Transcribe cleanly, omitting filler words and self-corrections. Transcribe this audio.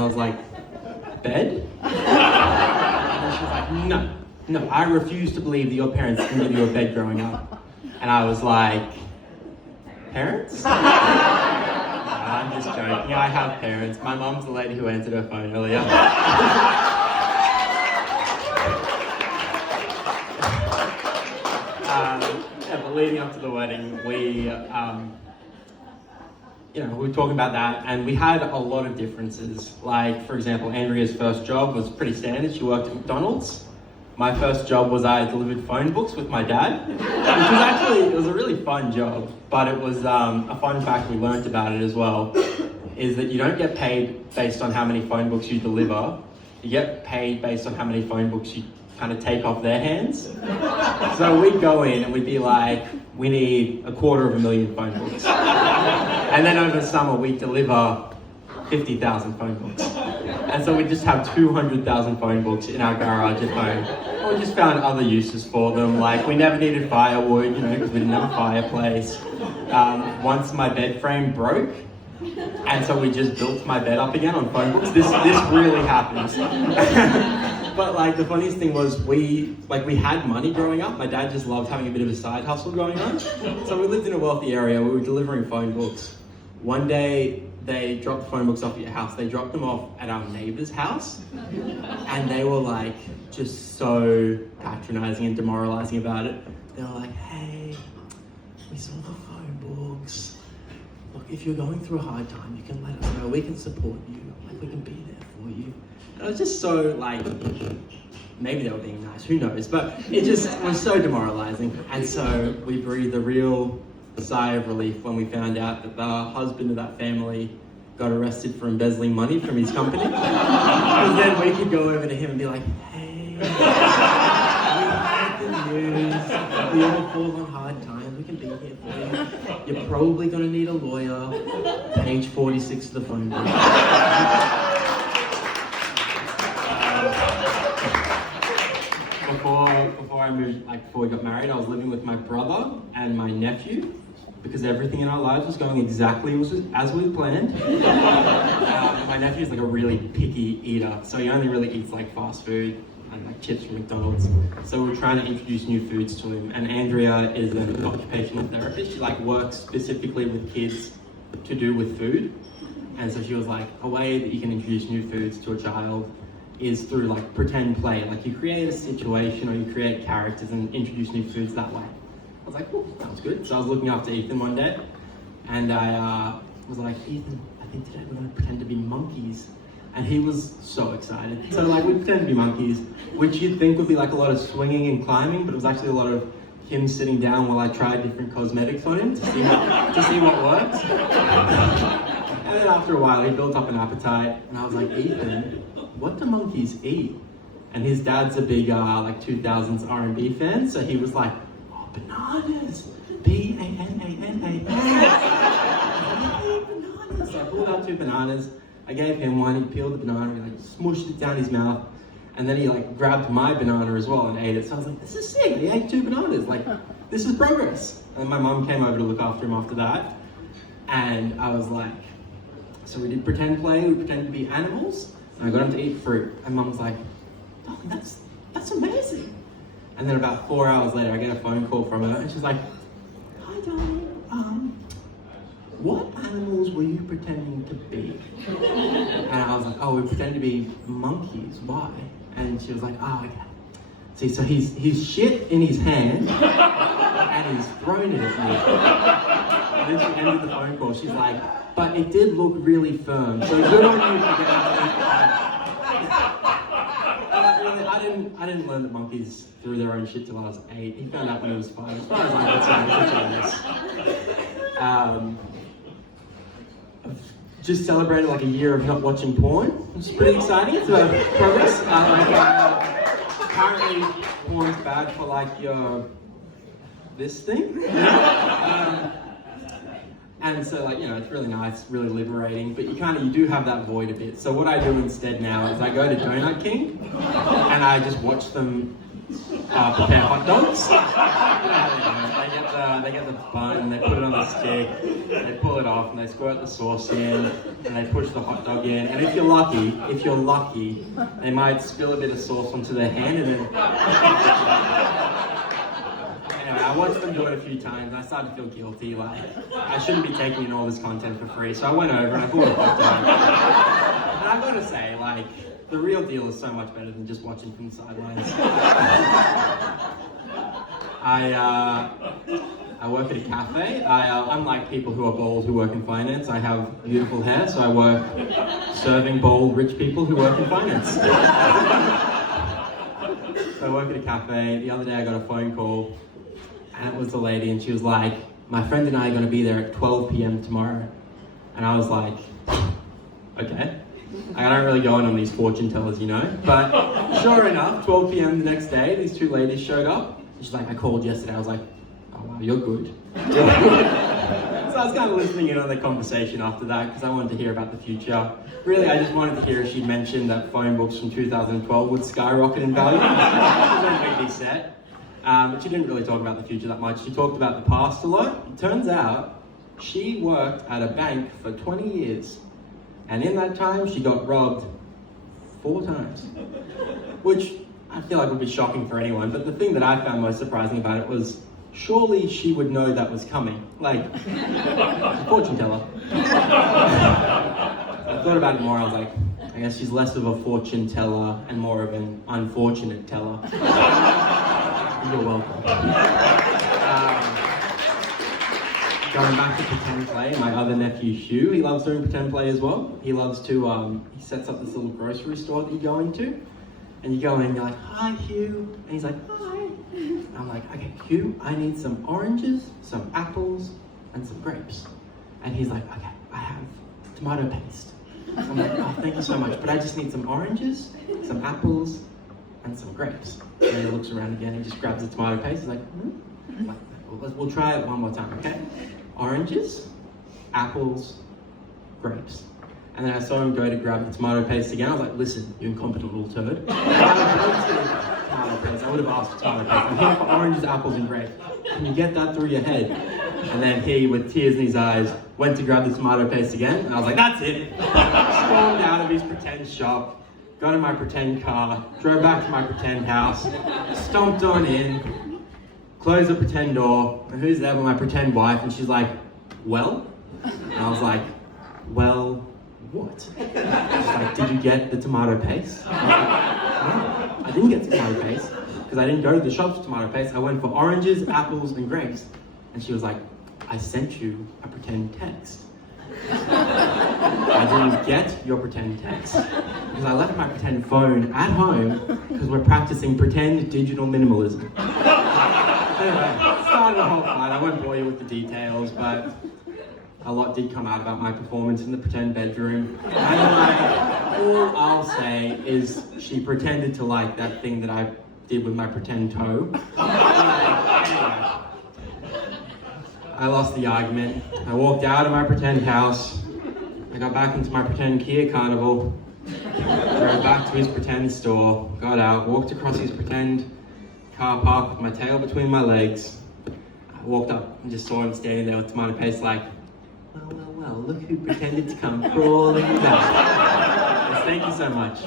I was like, bed? And she was like, no, I refuse to believe that your parents didn't give you a bed growing up. And I was like, parents? No, I'm just joking, I have parents. My mom's the lady who answered her phone earlier. But leading up to the wedding, we were talking about that, and we had a lot of differences. Like, for example, Andrea's first job was pretty standard. She worked at McDonald's. My first job was I delivered phone books with my dad, it was a really fun job, but it was a fun fact we learned about it as well, is that you don't get paid based on how many phone books you deliver. You get paid based on how many phone books you kind of take off their hands. So we'd go in and we'd be like, we need 250,000 phone books. And then over the summer we'd deliver 50,000 phone books. And so we just have 200,000 phone books in our garage at home. And we just found other uses for them, like we never needed firewood, because we didn't have a fireplace. Once my bed frame broke, and so we just built my bed up again on phone books. This really happens. But like the funniest thing was we had money growing up. My dad just loved having a bit of a side hustle going on. So we lived in a wealthy area. We were delivering phone books. One day they dropped phone books off at your house. They dropped them off at our neighbor's house. And they were like just so patronizing and demoralizing about it. They were like, hey, we saw the phone books. Look, if you're going through a hard time, you can let us know. We can support you. Like, we can be there for you. And it was just so, like, maybe they were being nice, who knows? But it just was so demoralizing. And so we breathed a real sigh of relief when we found out that the husband of that family got arrested for embezzling money from his company. Because then we could go over to him and be like, hey, we heard the news. We all fall on hard times. We can be here for you. You're probably going to need a lawyer. Page 46 of the phone book. Before we got married, I was living with my brother and my nephew, because everything in our lives was going exactly as we planned. My nephew's like a really picky eater, so he only really eats like fast food and like chips from McDonald's. So we're trying to introduce new foods to him. And Andrea is an occupational therapist. She like works specifically with kids to do with food. And so she was like, a way that you can introduce new foods to a child is through like pretend play. Like you create a situation or you create characters and introduce new foods that way. I was like, oh, that was good. So I was looking after Ethan one day and I was like, Ethan, I think today we're gonna pretend to be monkeys. And he was so excited. So like we pretend to be monkeys, which you'd think would be like a lot of swinging and climbing, but it was actually a lot of him sitting down while I tried different cosmetics on him to see what worked. And then after a while, he built up an appetite, and I was like, Ethan, what do monkeys eat? And his dad's a big like 2000s R&B fan, so he was like, oh, bananas, B-A-N-A-N-A-S. Bananas. So I pulled out 2 bananas. I gave him one. He peeled the banana, he like smushed it down his mouth, and then he like grabbed my banana as well and ate it. So I was like, this is sick. He ate 2 bananas. Like, this is progress. And my mum came over to look after him after that, and I was like, so we did pretend play. We pretended to be animals. And I got him to eat fruit, and Mum's like, oh, that's amazing. And then about 4 hours later, I get a phone call from her, and she's like, hi, darling, what animals were you pretending to be? And I was like, oh, we pretend to be monkeys, why? And she was like, oh, okay. See, so he's shit in his hand, and he's thrown it at me. And then she ended the phone call, she's like, but it did look really firm, so good on you for getting it. I didn't learn that monkeys threw their own shit till I was 8. He found out when he was 5. As far as I'm concerned, I've just celebrated like a year of not watching porn, which is pretty exciting. It's progress. Apparently, porn's bad for like your this thing. And so like, it's really nice, really liberating, but you do have that void a bit. So what I do instead now is I go to Donut King and I just watch them prepare hot dogs. They get the bun, they put it on the stick, they pull it off, and they squirt the sauce in, and they push the hot dog in. And if you're lucky, they might spill a bit of sauce onto their hand, and then. Anyway, I watched them do it a few times, and I started to feel guilty. Like I shouldn't be taking in all this content for free. So I went over and I bought a hot dog. And I gotta say, like. The real deal is so much better than just watching from the sidelines. I work at a cafe. Unlike people who are bald who work in finance, I have beautiful hair, so I work serving bald rich people who work in finance. So I work at a cafe. The other day I got a phone call, and it was the lady, and she was like, "My friend and I are going to be there at 12 p.m. tomorrow." And I was like, "Okay." I don't really go in on these fortune tellers, you know. But sure enough, 12 p.m. the next day, these two ladies showed up. And she's like, "I called yesterday." I was like, "Oh wow, you're good." So I was kind of listening in on the conversation after that because I wanted to hear about the future. Really, I just wanted to hear if she'd mentioned that phone books from 2012 would skyrocket in value. Completely set. But she didn't really talk about the future that much. She talked about the past a lot. It turns out she worked at a bank for 20 years. And in that time, she got robbed 4 times, which I feel like would be shocking for anyone. But the thing that I found most surprising about it was, surely she would know that was coming. Like, a fortune teller. I thought about it more, I was like, I guess she's less of a fortune teller and more of an unfortunate teller. You're welcome. Going back to pretend play, my other nephew Hugh, he loves doing pretend play as well. He loves to, he sets up this little grocery store that you go into, and you go in and you're like, "Hi Hugh," and he's like, "Hi." And I'm like, "Okay Hugh, I need some oranges, some apples, and some grapes." And he's like, "Okay, I have tomato paste." I'm like, "Oh, thank you so much, but I just need some oranges, some apples, and some grapes." And he looks around again, he just grabs the tomato paste, he's like, I'm like, we'll try it one more time, okay? Oranges, apples, grapes. And then I saw him go to grab the tomato paste again. I was like, "Listen, you incompetent little turd. Tomato paste. I would have asked for tomato paste. I'm here for oranges, apples, and grapes. Can you get that through your head?" And then he, with tears in his eyes, went to grab the tomato paste again. And I was like, "That's it." Stormed out of his pretend shop, got in my pretend car, drove back to my pretend house, stomped on in, closed the pretend door, and who's there but my pretend wife, and she's like, "Well?" And I was like, "Well, what?" She's like, "Did you get the tomato paste?" I was like, "No, I didn't get tomato paste, because I didn't go to the shop for tomato paste. I went for oranges, apples, and grapes." And she was like, "I sent you a pretend text." I didn't get your pretend text, because I left my pretend phone at home, because we're practicing pretend digital minimalism. Anyway, started a whole fight. I won't bore you with the details, but a lot did come out about my performance in the pretend bedroom. And all I'll say is she pretended to like that thing that I did with my pretend toe. Anyway, I lost the argument. I walked out of my pretend house. I got back into my pretend Kia Carnival. Drove back to his pretend store. Got out, walked across his pretend car park with my tail between my legs. I walked up and just saw him standing there with tomato paste like, well, look who pretended to come crawling back. Thank you so much.